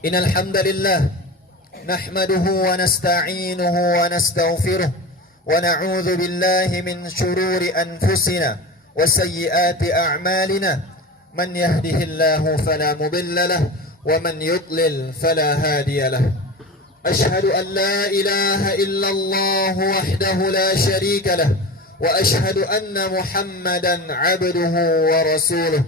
إن الحمد لله نحمده ونستعينه ونستغفره ونعوذ بالله من شرور أنفسنا وسيئات أعمالنا من يهده الله فلا مضل له ومن يضلل فلا هادي له أشهد أن لا إله إلا الله وحده لا شريك له وأشهد أن محمدا عبده ورسوله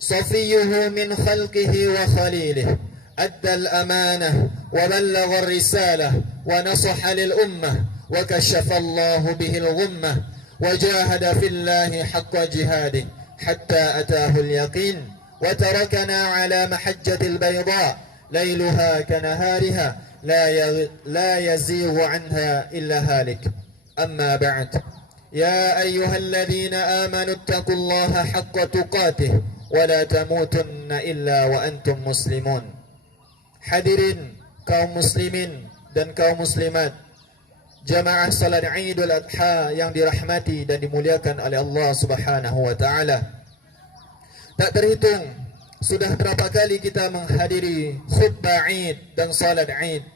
صفيه من خلقه وخليله أدى الأمانة وبلغ الرسالة ونصح للأمة وكشف الله به الغمة وجاهد في الله حق جهاده حتى أتاه اليقين وتركنا على محجة البيضاء ليلها كنهارها لا يزيغ عنها إلا هالك. أما بعد يا أيها الذين آمنوا اتقوا الله حق تقاته ولا تموتن إلا وأنتم مسلمون. Hadirin kaum muslimin dan kaum muslimat, jamaah salat Idul Adha yang dirahmati dan dimuliakan oleh Allah Subhanahu wa taala. Tak terhitung sudah berapa kali kita menghadiri khutbah Id dan salat Id.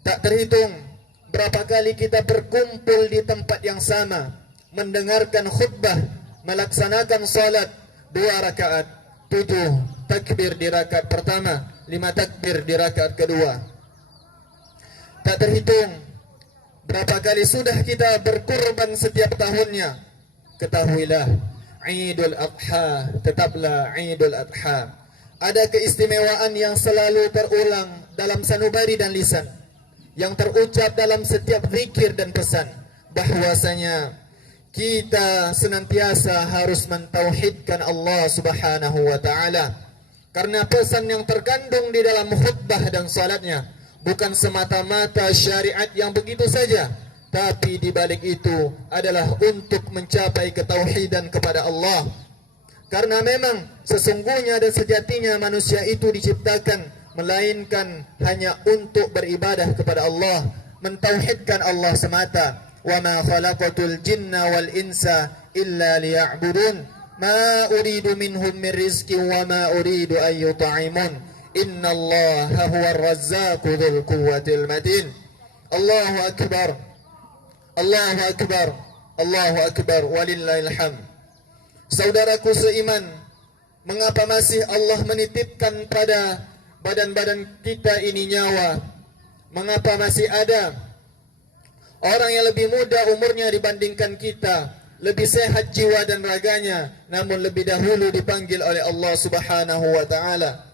Tak terhitung berapa kali kita berkumpul di tempat yang sama, mendengarkan khutbah, melaksanakan salat 2 rakaat, 7 takbir di rakaat pertama, 5 takbir di rakaat kedua. Tak terhitung berapa kali sudah kita berkurban setiap tahunnya. Ketahuilah, Idul Adha tetaplah Idul Adha. Ada keistimewaan yang selalu terulang dalam sanubari dan lisan, yang terucap dalam setiap zikir dan pesan, bahwasanya kita senantiasa harus mentauhidkan Allah Subhanahu wa taala. Karena pesan yang terkandung di dalam khutbah dan salatnya bukan semata-mata syariat yang begitu saja, tapi di balik itu adalah untuk mencapai ketauhidan kepada Allah. Karena memang sesungguhnya dan sejatinya manusia itu diciptakan melainkan hanya untuk beribadah kepada Allah, mentauhidkan Allah semata. Wa ma khalaqatul jinna wal insa illa liya'budun. Ma uridu minhum min rizqin wa ma uridu an yut'imun. Innallaha huwar razzaqu dzul quwwatil matin. Allahu akbar. Allahu akbar. Allahu akbar walillahil hamd. Saudaraku seiman, mengapa masih Allah menitipkan pada badan-badan kita ini nyawa? Mengapa masih ada orang yang lebih muda umurnya dibandingkan kita, lebih sehat jiwa dan raganya, namun lebih dahulu dipanggil oleh Allah Subhanahu wa taala?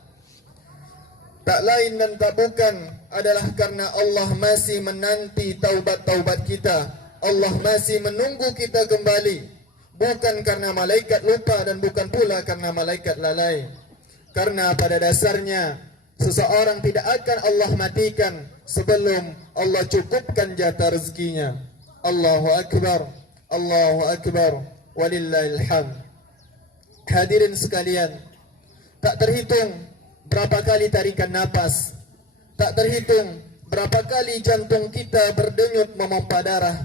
Tak lain dan tak bukan adalah karena Allah masih menanti taubat-taubat kita. Allah masih menunggu kita kembali, bukan karena malaikat lupa dan bukan pula karena malaikat lalai. Karena pada dasarnya seseorang tidak akan Allah matikan sebelum Allah cukupkan jatah rezekinya. Allahu akbar. Allahu akbar walillahil hamd. Hadirin sekalian, tak terhitung berapa kali tarikan napas, tak terhitung berapa kali jantung kita berdenyut memompa darah,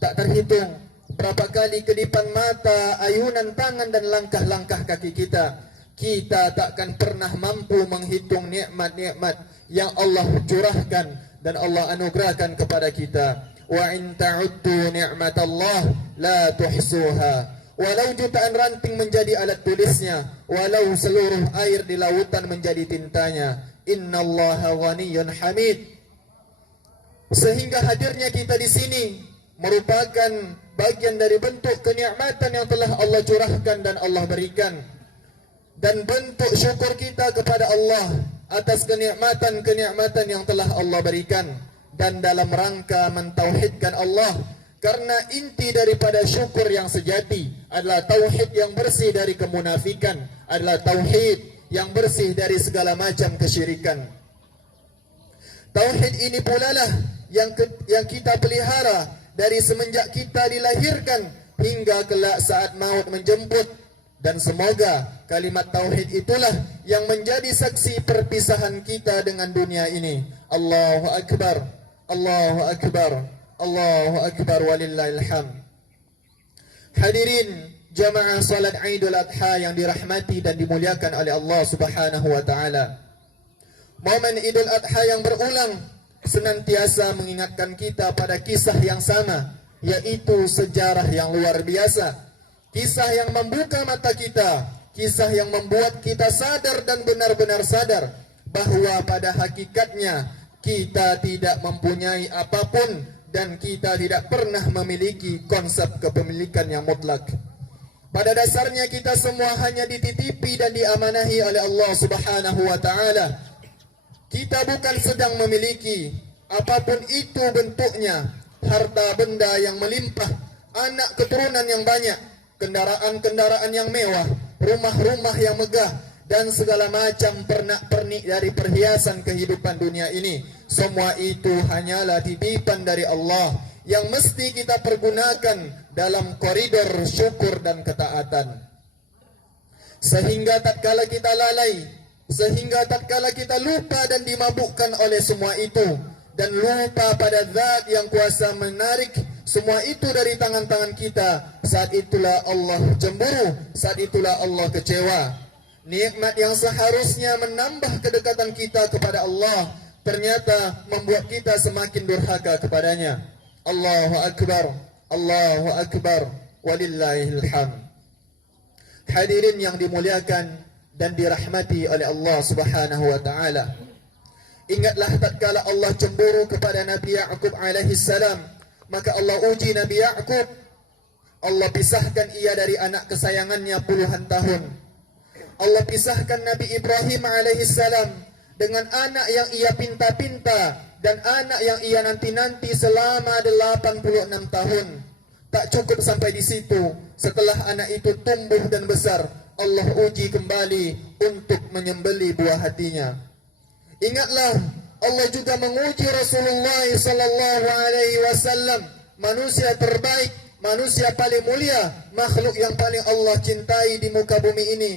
tak terhitung berapa kali kedipan mata, ayunan tangan dan langkah-langkah kaki kita. Kita takkan pernah mampu menghitung nikmat-nikmat yang Allah curahkan dan Allah anugerahkan kepada kita. Wa in ta'uddu ni'matallah la tuhsuha. Walau jutaan ranting menjadi alat tulisnya, walau seluruh air di lautan menjadi tintanya, innallaha ghaniyyun hamid. Sehingga hadirnya kita di sini merupakan bagian dari bentuk kenikmatan yang telah Allah curahkan dan Allah berikan, dan bentuk syukur kita kepada Allah atas kenikmatan-kenikmatan yang telah Allah berikan, dan dalam rangka mentauhidkan Allah. Karena inti daripada syukur yang sejati adalah tauhid yang bersih dari kemunafikan, adalah tauhid yang bersih dari segala macam kesyirikan. Tauhid ini pula lah yang kita pelihara dari semenjak kita dilahirkan hingga kelak saat maut menjemput. Dan semoga kalimat tauhid itulah yang menjadi saksi perpisahan kita dengan dunia ini. Allahu akbar. Allahu akbar. Allahu akbar walillahil hamd. Hadirin jamaah salat Idul Adha yang dirahmati dan dimuliakan oleh Allah Subhanahu wa taala. Momen Idul Adha yang berulang senantiasa mengingatkan kita pada kisah yang sama, yaitu sejarah yang luar biasa. Kisah yang membuka mata kita, kisah yang membuat kita sadar dan benar-benar sadar bahwa pada hakikatnya kita tidak mempunyai apapun dan kita tidak pernah memiliki konsep kepemilikan yang mutlak. Pada dasarnya kita semua hanya dititipi dan diamanahi oleh Allah Subhanahu wa taala. Kita bukan sedang memiliki apapun itu bentuknya, harta benda yang melimpah, anak keturunan yang banyak, kendaraan-kendaraan yang mewah, rumah-rumah yang megah, dan segala macam pernak-pernik dari perhiasan kehidupan dunia ini. Semua itu hanyalah titipan dari Allah yang mesti kita pergunakan dalam koridor syukur dan ketaatan. Sehingga tatkala kita lalai, sehingga tatkala kita lupa dan dimabukkan oleh semua itu, dan lupa pada zat yang kuasa menarik semua itu dari tangan-tangan kita, saat itulah Allah cemburu, saat itulah Allah kecewa. Nikmat yang seharusnya menambah kedekatan kita kepada Allah ternyata membuat kita semakin durhaka kepadanya. Allahu Akbar, Allahu Akbar, walillahil hamd. Hadirin yang dimuliakan dan dirahmati oleh Allah Subhanahu wa taala. Ingatlah tatkala Allah cemburu kepada Nabi Ya'qub alaihi salam, maka Allah uji Nabi Ya'qub. Allah pisahkan ia dari anak kesayangannya puluhan tahun. Allah pisahkan Nabi Ibrahim alaihi salam dengan anak yang ia pinta-pinta dan anak yang ia nanti-nanti selama 86 tahun. Tak cukup sampai di situ. Setelah anak itu tumbuh dan besar, Allah uji kembali untuk menyembelih buah hatinya. Ingatlah, Allah juga menguji Rasulullah sallallahu alaihi wasallam, manusia terbaik, manusia paling mulia, makhluk yang paling Allah cintai di muka bumi ini.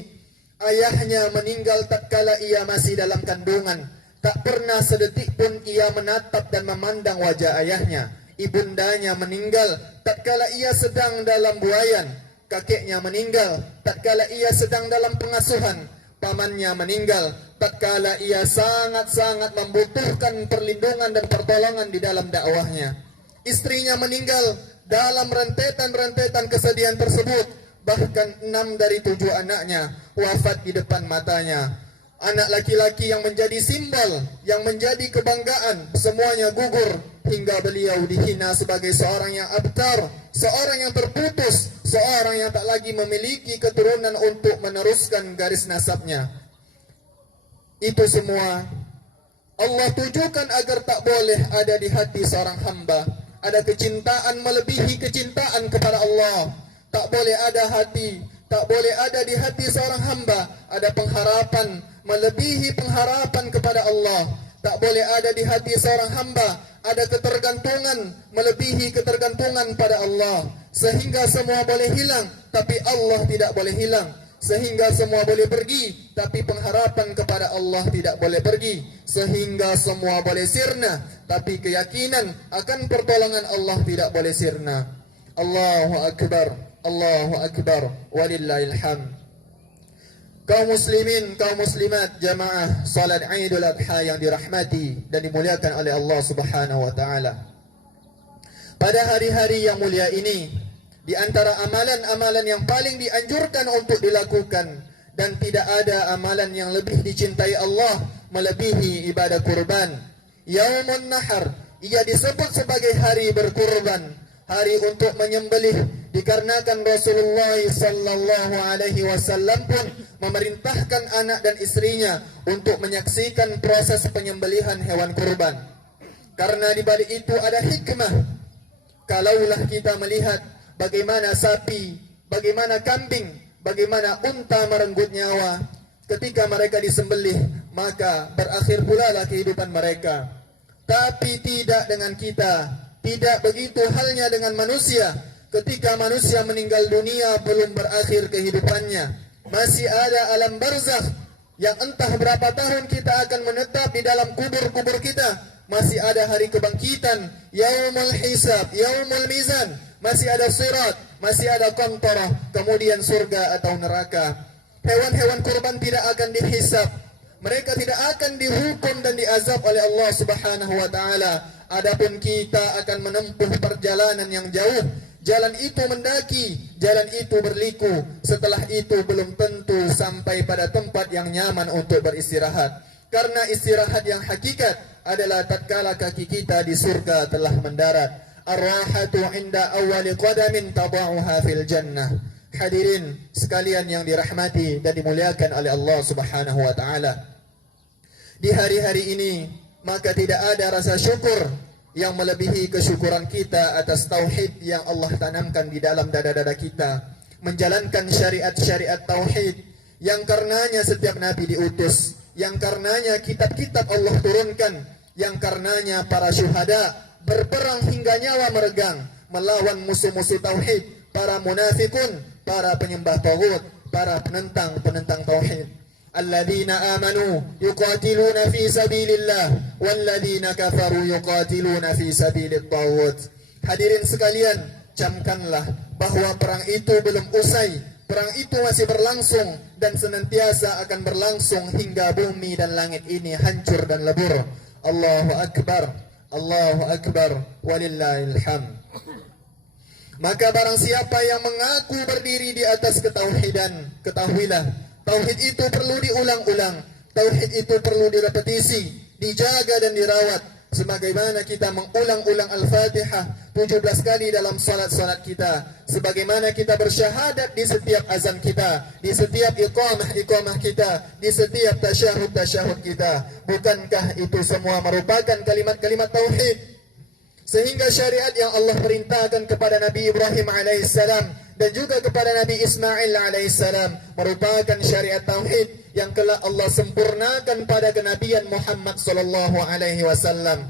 Ayahnya meninggal tatkala ia masih dalam kandungan. Tak pernah sedetik pun ia menatap dan memandang wajah ayahnya. Ibundanya meninggal tatkala ia sedang dalam buayan. Kakeknya meninggal tatkala ia sedang dalam pengasuhan. Pamannya meninggal tatkala ia sangat-sangat membutuhkan perlindungan dan pertolongan di dalam dakwahnya. Istrinya meninggal dalam rentetan-rentetan kesedihan tersebut. Bahkan 6 dari 7 anaknya wafat di depan matanya. Anak laki-laki yang menjadi simbol, yang menjadi kebanggaan, semuanya gugur hingga beliau dihina sebagai seorang yang abtar, seorang yang terputus, seorang yang tak lagi memiliki keturunan untuk meneruskan garis nasabnya. Itu semua Allah tujukan agar tak boleh ada di hati seorang hamba. Ada kecintaan melebihi kecintaan kepada Allah. Tak boleh ada di hati seorang hamba ada pengharapan melebihi pengharapan kepada Allah. Tak boleh ada di hati seorang hamba ada ketergantungan melebihi ketergantungan pada Allah. Sehingga semua boleh hilang, tapi Allah tidak boleh hilang. Sehingga semua boleh pergi, tapi pengharapan kepada Allah tidak boleh pergi. Sehingga semua boleh sirna, tapi keyakinan akan pertolongan Allah tidak boleh sirna. Allahu Akbar, Allahu Akbar, walillahil hamd. Kaum muslimin, kaum muslimat, jamaah salat Idul Adha yang dirahmati dan dimuliakan oleh Allah Subhanahu wa taala. Pada hari-hari yang mulia ini, di antara amalan-amalan yang paling dianjurkan untuk dilakukan, dan tidak ada amalan yang lebih dicintai Allah melebihi ibadah kurban. Yaumun Nahar, ia disebut sebagai hari berkurban, hari untuk menyembelih, dikarenakan Rasulullah sallallahu alaihi wasallam pun memerintahkan anak dan istrinya untuk menyaksikan proses penyembelihan hewan kurban. Karena di balik itu ada hikmah. Kalaulah kita melihat bagaimana sapi, bagaimana kambing, bagaimana unta merenggut nyawa ketika mereka disembelih, maka berakhir pula lah kehidupan mereka. Tapi tidak dengan kita. Tidak begitu halnya dengan manusia. Ketika manusia meninggal dunia belum berakhir kehidupannya. Masih ada alam barzakh yang entah berapa tahun kita akan menetap di dalam kubur-kubur kita. Masih ada hari kebangkitan, yaumul hisab, yaumul mizan. Masih ada sirat, masih ada qantarah, kemudian surga atau neraka. Hewan-hewan kurban tidak akan dihisab. Mereka tidak akan dihukum dan diazab oleh Allah Subhanahu wa taala. Adapun kita akan menempuh perjalanan yang jauh. Jalan itu mendaki, jalan itu berliku. Setelah itu belum tentu sampai pada tempat yang nyaman untuk beristirahat. Karena istirahat yang hakikat adalah tatkala kaki kita di surga telah mendarat. Ar-rahatu inda awwali qadamin tada'uha fil jannah. Hadirin sekalian yang dirahmati dan dimuliakan oleh Allah Subhanahu wa taala. Di hari-hari ini maka tidak ada rasa syukur yang melebihi kesyukuran kita atas tauhid yang Allah tanamkan di dalam dada-dada kita, menjalankan syariat-syariat tauhid yang karenanya setiap nabi diutus, yang karenanya kitab-kitab Allah turunkan, yang karenanya para syuhada berperang hingga nyawa meregang melawan musuh-musuh tauhid, para munafikun, para penyembah taghut, para penentang tauhid. Alladzina amanu yuqatiluna fi sabilillah walladzina kafaru yuqatiluna fi sabilit taghut. Hadirin sekalian, camkanlah bahwa perang itu belum usai. Perang itu masih berlangsung dan senantiasa akan berlangsung hingga bumi dan langit ini hancur dan lebur. Allahu akbar, Allahu akbar, walillahil hamd. Maka barang siapa yang mengaku berdiri di atas ketauhidan, ketahuilah, tauhid itu perlu diulang-ulang, tauhid itu perlu direpetisi, dijaga dan dirawat. Sebagaimana kita mengulang-ulang Al-Fatihah 17 kali dalam salat-salat kita, sebagaimana kita bersyahadat di setiap azan kita, di setiap iqamah kita, di setiap tasyahud kita. Bukankah itu semua merupakan kalimat-kalimat tauhid? Sehingga syariat yang Allah perintahkan kepada Nabi Ibrahim alaihissalam dan juga kepada Nabi Ismail alaihissalam merupakan syariat tauhid yang kelak Allah sempurnakan pada kenabian Muhammad sallallahu alaihi wasallam.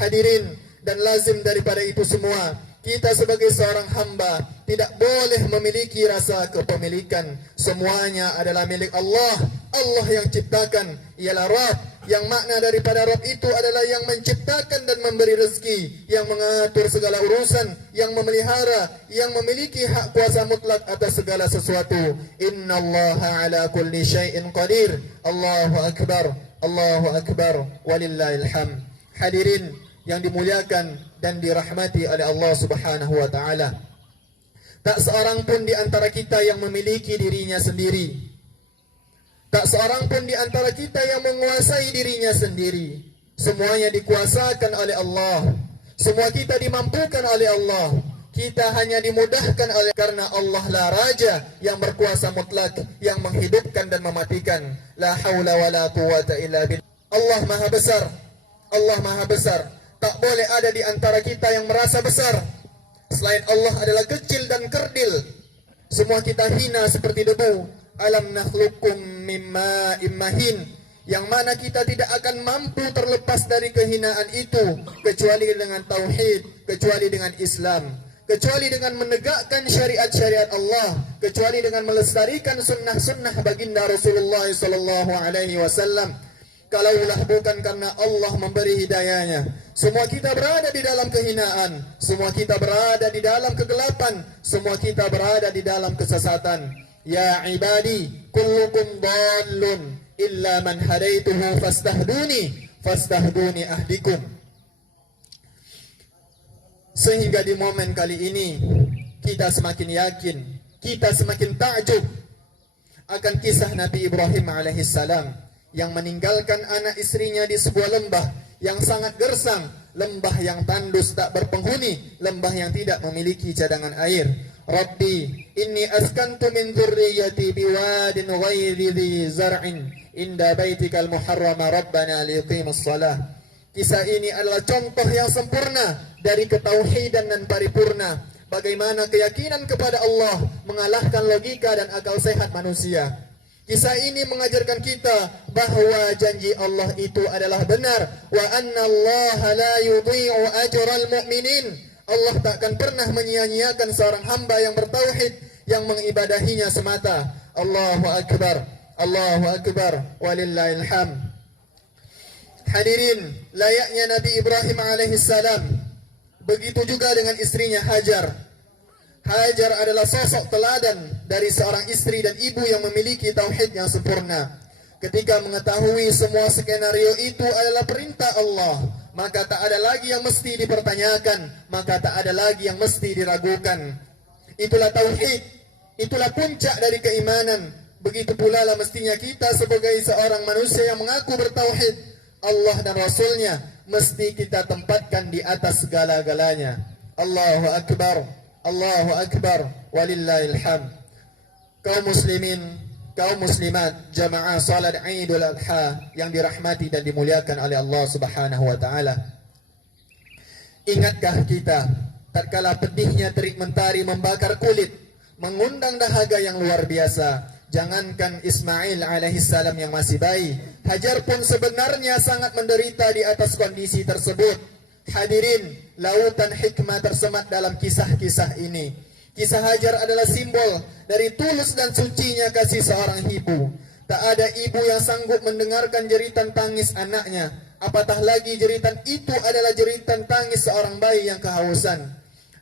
Hadirin, dan lazim daripada itu semua, kita sebagai seorang hamba tidak boleh memiliki rasa kepemilikan. Semuanya adalah milik Allah. Allah yang ciptakan, ialah Rabb. Yang makna daripada Rabb itu adalah yang menciptakan dan memberi rezeki, yang mengatur segala urusan, yang memelihara, yang memiliki hak kuasa mutlak atas segala sesuatu. Innallaha ala kulli syai'in qadir. Allahu akbar, Allahu akbar, walillahil hamd. Hadirin yang dimuliakan dan dirahmati oleh Allah Subhanahu wa taala. Tak seorang pun di antara kita yang memiliki dirinya sendiri. Tak seorang pun di antara kita yang menguasai dirinya sendiri. Semuanya dikuasakan oleh Allah. Semua kita dimampukan oleh Allah. Kita hanya dimudahkan oleh karena Allah lah Raja yang berkuasa mutlak, yang menghidupkan dan mematikan. La haula wa la quwata illa billah. Allah Maha Besar. Allah Maha Besar. Tak boleh ada di antara kita yang merasa besar. Selain Allah adalah kecil dan kerdil. Semua kita hina seperti debu. Alam nakhluqkum mimma immahin, yang mana kita tidak akan mampu terlepas dari kehinaan itu kecuali dengan tauhid, kecuali dengan Islam, kecuali dengan menegakkan syariat-syariat Allah, kecuali dengan melestarikan sunnah-sunnah baginda Rasulullah sallallahu alaihi wasallam. Kalaulah bukan karena Allah memberi hidayahnya, semua kita berada di dalam kehinaan, semua kita berada di dalam kegelapan, semua kita berada di dalam kesesatan. Ya ibadi, kullukum dallun illa man hadaituhu fastahduni ahdikum. Sehingga di momen kali ini kita semakin yakin, kita semakin takjub akan kisah Nabi Ibrahim alaihissalam yang meninggalkan anak istrinya di sebuah lembah yang sangat gersang, lembah yang tandus tak berpenghuni, lembah yang tidak memiliki cadangan air. Rabbi inni askantu min dzurriyyati biwadin ghairi dhi zar'in inda baitikal muharrama rabbana liqimus shalah. Kisah ini adalah contoh yang sempurna dari ketauhidan dan paripurna. Bagaimana keyakinan kepada Allah mengalahkan logika dan akal sehat manusia. Kisah ini mengajarkan kita bahwa janji Allah itu adalah benar. Wa anna Allah la yudhi'u ajral mu'minin. Allah tak akan pernah menyia-nyiakan seorang hamba yang bertauhid, yang mengibadahinya semata. Allahu akbar, Allahu akbar, walillahil hamd. Hadirin, layaknya Nabi Ibrahim alaihissalam, begitu juga dengan istrinya Hajar. Hajar adalah sosok teladan dari seorang istri dan ibu yang memiliki tauhid yang sempurna. Ketika mengetahui semua skenario itu adalah perintah Allah, maka tak ada lagi yang mesti dipertanyakan, maka tak ada lagi yang mesti diragukan. Itulah tauhid, itulah puncak dari keimanan. Begitu pula lah mestinya kita sebagai seorang manusia yang mengaku bertauhid, Allah dan Rasulnya mesti kita tempatkan di atas segala-galanya. Allahu Akbar, Allahu Akbar, walillahil hamd. Kaum muslimin, kaum muslimat, jamaah salat Idul Adha yang dirahmati dan dimuliakan oleh Allah Subhanahu wa taala. Ingatkah kita tatkala pedihnya terik mentari membakar kulit, mengundang dahaga yang luar biasa? Jangankan Ismail alaihissalam yang masih bayi, Hajar pun sebenarnya sangat menderita di atas kondisi tersebut. Hadirin, lautan hikmah tersemat dalam kisah-kisah ini. Kisah Hajar adalah simbol dari tulus dan sucinya kasih seorang ibu. Tak ada ibu yang sanggup mendengarkan jeritan tangis anaknya, apatah lagi jeritan itu adalah jeritan tangis seorang bayi yang kehausan.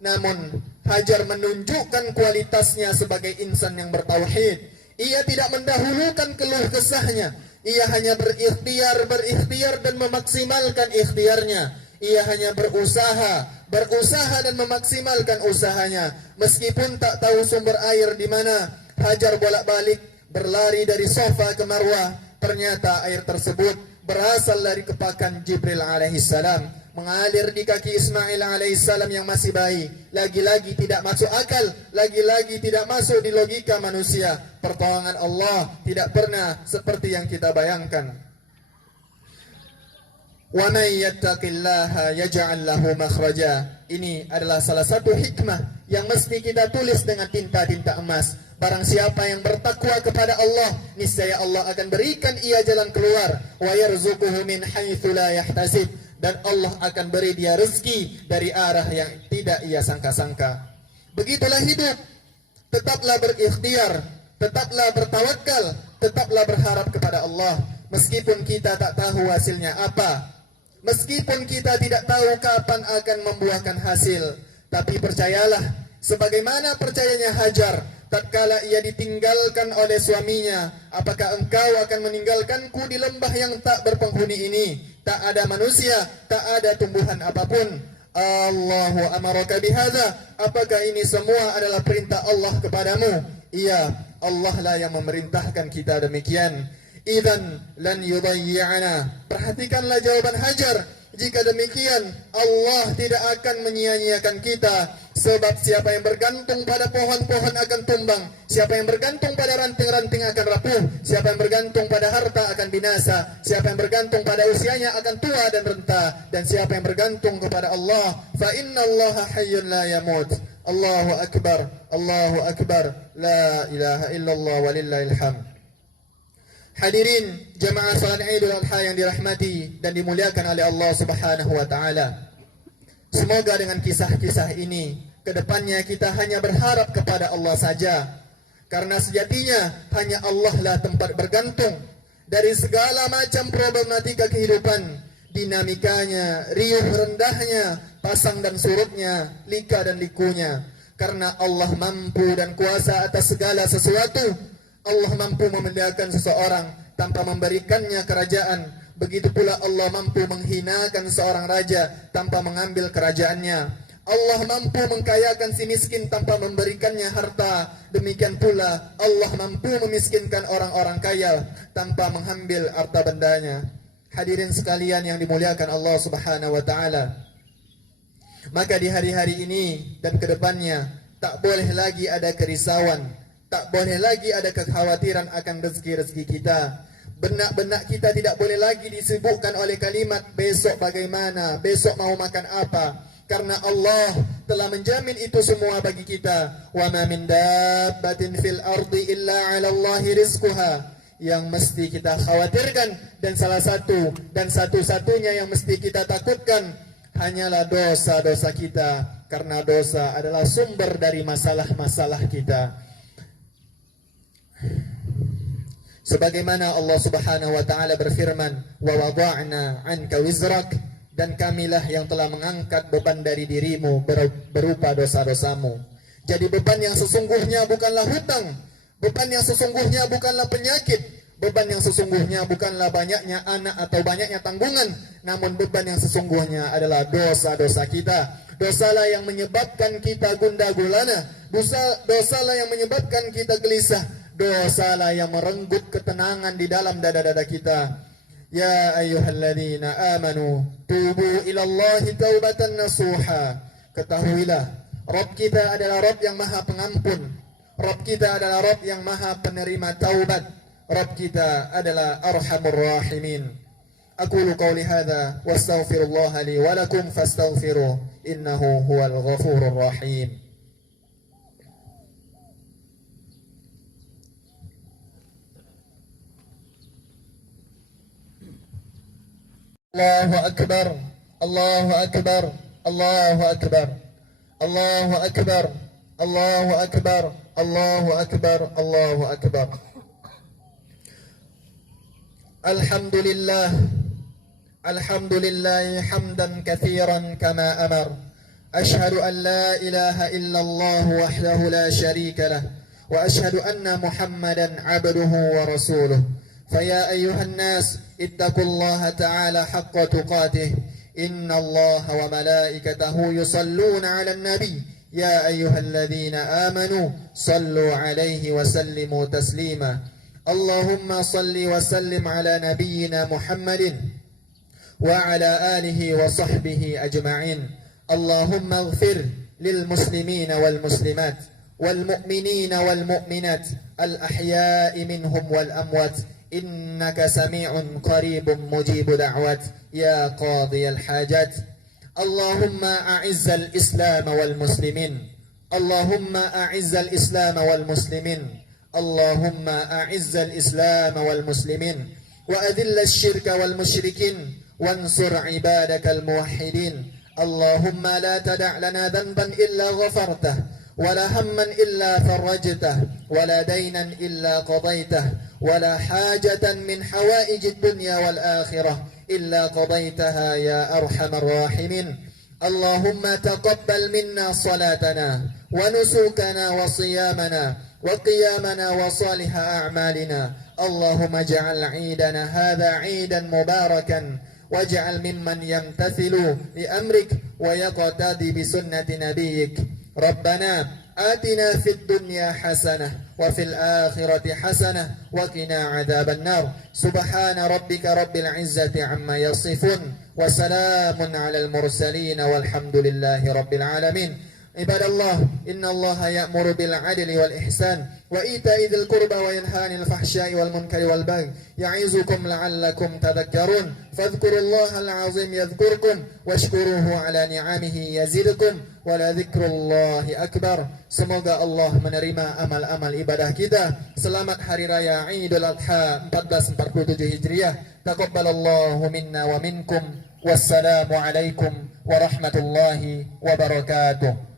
Namun Hajar menunjukkan kualitasnya sebagai insan yang bertauhid. Ia tidak mendahulukan keluh kesahnya. Ia hanya berikhtiar dan memaksimalkan ikhtiarnya. Ia hanya berusaha dan memaksimalkan usahanya. Meskipun tak tahu sumber air di mana, Hajar bolak-balik berlari dari Safa ke Marwah. Ternyata air tersebut berasal dari kepakan Jibril alaihissalam, mengalir di kaki Ismail alaihissalam yang masih bayi. Lagi-lagi tidak masuk akal, lagi-lagi tidak masuk di logika manusia. Pertolongan Allah tidak pernah seperti yang kita bayangkan. Wa may yattaqillaha yaj'al lahu makhraja. Ini adalah salah satu hikmah yang mesti kita tulis dengan tinta-tinta emas. Barang siapa yang bertakwa kepada Allah, niscaya Allah akan berikan ia jalan keluar. Wa yarzuquhu min haitsu la yahtasib. Dan Allah akan beri dia rezeki dari arah yang tidak ia sangka-sangka. Begitulah hidup. Tetaplah berikhtiar, tetaplah bertawakal, tetaplah berharap kepada Allah. Meskipun kita tak tahu hasilnya apa, meskipun kita tidak tahu kapan akan membuahkan hasil, tapi percayalah, sebagaimana percayanya Hajar tatkala ia ditinggalkan oleh suaminya, apakah engkau akan meninggalkanku di lembah yang tak berpenghuni ini? Tak ada manusia, tak ada tumbuhan apapun. Allahu amaraka bihadza. Apakah ini semua adalah perintah Allah kepadamu? Iya, Allah lah yang memerintahkan kita demikian. Idzan lan yudayyi'ana. Perhatikanlah jawaban Hajar. Jika demikian, Allah tidak akan menyia-nyiakan kita. Sebab siapa yang bergantung pada pohon-pohon akan tumbang. Siapa yang bergantung pada ranting-ranting akan rapuh. Siapa yang bergantung pada harta akan binasa. Siapa yang bergantung pada usianya akan tua dan renta. Dan siapa yang bergantung kepada Allah, fa innallaha hayyun la yamut. Allahu akbar, Allahu akbar, la ilaha illallah walillahil hamd. Hadirin jamaah salat Idul Adha yang dirahmati dan dimuliakan oleh Allah Subhanahu wa taala. Semoga dengan kisah-kisah ini kedepannya kita hanya berharap kepada Allah saja. Karena sejatinya hanya Allah lah tempat bergantung dari segala macam problematika kehidupan, dinamikanya, riuh rendahnya, pasang dan surutnya, lika dan likunya. Karena Allah mampu dan kuasa atas segala sesuatu. Allah mampu memuliakan seseorang tanpa memberikannya kerajaan. Begitu pula Allah mampu menghinakan seorang raja tanpa mengambil kerajaannya. Allah mampu mengkayakan si miskin tanpa memberikannya harta. Demikian pula Allah mampu memiskinkan orang-orang kaya tanpa mengambil harta bendanya. Hadirin sekalian yang dimuliakan Allah Subhanahu wa taala. Maka di hari-hari ini dan kedepannya tak boleh lagi ada kerisauan. Tak boleh lagi ada kekhawatiran akan rezeki-rezeki kita. Benak-benak kita tidak boleh lagi disibukkan oleh kalimat besok bagaimana, besok mau makan apa. Karena Allah telah menjamin itu semua bagi kita. Wa ma min dabbatin fil ardi illa 'ala Allahi rizquha. Yang mesti kita khawatirkan dan salah satu dan satu-satunya yang mesti kita takutkan hanyalah dosa-dosa kita. Karena dosa adalah sumber dari masalah-masalah kita. Sebagaimana Allah Subhanahu wa taala berfirman, "Wa wada'na 'anka wizrak." Dan kamilah yang telah mengangkat beban dari dirimu berupa dosa-dosamu. Jadi beban yang sesungguhnya bukanlah hutang, beban yang sesungguhnya bukanlah penyakit, Beban yang sesungguhnya bukanlah banyaknya anak atau banyaknya tanggungan, namun beban yang sesungguhnya adalah dosa-dosa kita. Dosalah yang menyebabkan kita gundah gulana, dosalah yang menyebabkan kita gelisah, dosalah yang merenggut ketenangan di dalam dada-dada kita. Ya ayyuhalladzina amanu tubu ilallahi taubatan nasuha. Ketahuilah, Rabb kita adalah Rabb yang maha pengampun, Rabb kita adalah Rabb yang maha penerima taubat, Rabb kita adalah arhamur rahimin. Aqulu qawli hadha wa astaghfirullaha li wa lakum fastaghfiruh innahu huwal ghafurur rahim. Allahu akbar, Allahu akbar, Allahu akbar, Allahu akbar, Allahu akbar, Allahu akbar, Allahu akbar. Alhamdulillah, alhamdulillah hamdan kathiran kama amar. Ashhadu an la ilaha illallah wahdahu la sharika lah, wa ashhadu anna Muhammadan abduhu wa rasuluh. فيا أيها الناس اتقوا الله تعالى حق تقاته إن الله وملائكته يصلون على النبي يا أيها الذين آمنوا صلوا عليه وسلموا تسليما اللهم صل وسلم على نبينا محمد وعلى آله وصحبه أجمعين اللهم اغفر للمسلمين والمسلمات والمؤمنين والمؤمنات الأحياء منهم والأموات إنك سميع قريب مجيب دعوات يا قاضي الحاجات اللهم أعز الإسلام والمسلمين اللهم أعز الإسلام والمسلمين اللهم أعز الإسلام والمسلمين وأذل الشرك والمشركين وانصر عبادك الموحدين اللهم لا تدع لنا ذنبا إلا غفرته ولا هما إلا فرجته ولا دينا إلا قضيته ولا حاجة من حوائج الدنيا والآخرة إلا قضيتها يا أرحم الراحمين اللهم تقبل منا صلاتنا ونسوكنا وصيامنا وقيامنا وصالح أعمالنا اللهم اجعل عيدنا هذا عيدا مباركا واجعل ممن يمتثل لأمرك ويقتدي بسنة نبيك ربنا آتنا في الدنيا حسنة وفي الآخرة حسنة وقنا عذاب النار سبحان ربك رب العزة عما يصفون وسلام على المرسلين والحمد لله رب العالمين عباد الله إن الله يأمر بالعدل والإحسان وإيتاء ذي القربى وينهى عن الفحشاء والمنكر والبغي يعظكم لعلكم تذكرون فاذكروا الله العظيم يذكركم واشكروه على نعمه يزدكم ولذكر الله أكبر. Semoga Allah menerima amal-amal ibadah kita. Selamat Hari Raya Idul Adha 1447 Hijriah. Taqabbalallahu minna wa minkum. Wassalamu alaikum warahmatullahi wabarakatuh.